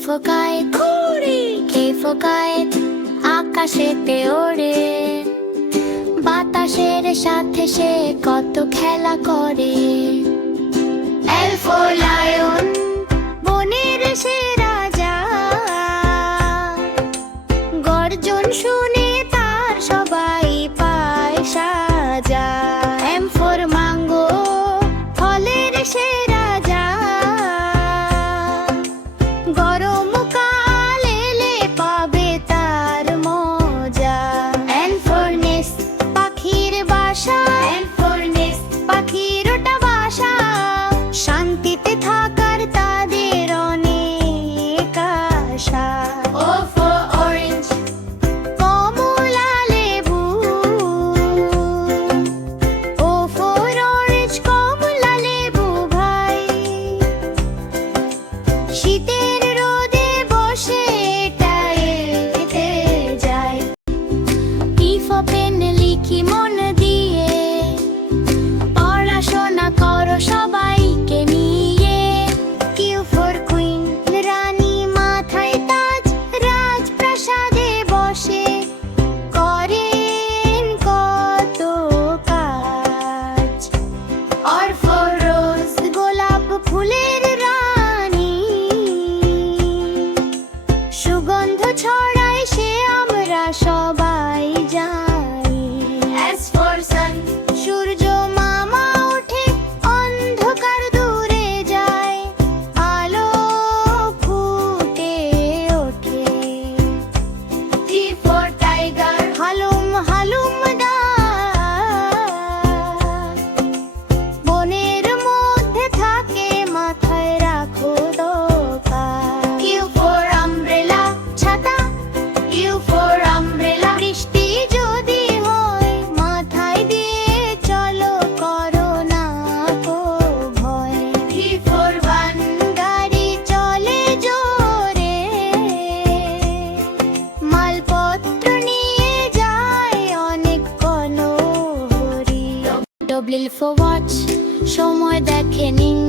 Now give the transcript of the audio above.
for kite, ঘুড়ি। K for kite, আকাশেতে ওড়ে। বাতাসের সাথে সে কত খেলা করে। L for lion, বনের সে রাজা। গর্জন শুনে তার সবাই পায় সাজা। M for mango, ফলের সে রাজা। গরমকাল এলে পাবে তার মজা। N for nest, পাখির বাসা। N for nest, পাখির ওটা বাসা। শান্তিতে থাকার তাদের অনেক আশা। O for orange, কমলা লেবু। O for orange, কমলা লেবু ভাই। শীতের রোদে বসে এটা এতে যায়। P for pen, লিখি মন দিয়ে। পড়াশোনা করো সবাইকে নিয়ে। Q for queen, রানী মাথায় তাজ। রাজপ্রাসাদে বসে করেন কত কাজ। R for rose, গোলাপ ফুলের রানী। সুগন্ধ ছড়ায় সে আমরা সবাই জানি। S for sun, সূর্য মামা ওঠে অন্ধকার দূরে যায়। আলো ফুটে ওঠে। T for tiger, হালুম হালুম ডাক। বনের মধ্যে থাকে মাথায় রাখো দোকান। Q for umbrella, ছাতা। U for umbrella, বৃষ্টি যদি হয় মাথায় দিয়ে চলো করো না কো ভয়। V for van, গাড়ি চলে জোরে। মালপত্র নিয়ে যায় অনেক কনহরি। W for watch, সময় দেখে নিন।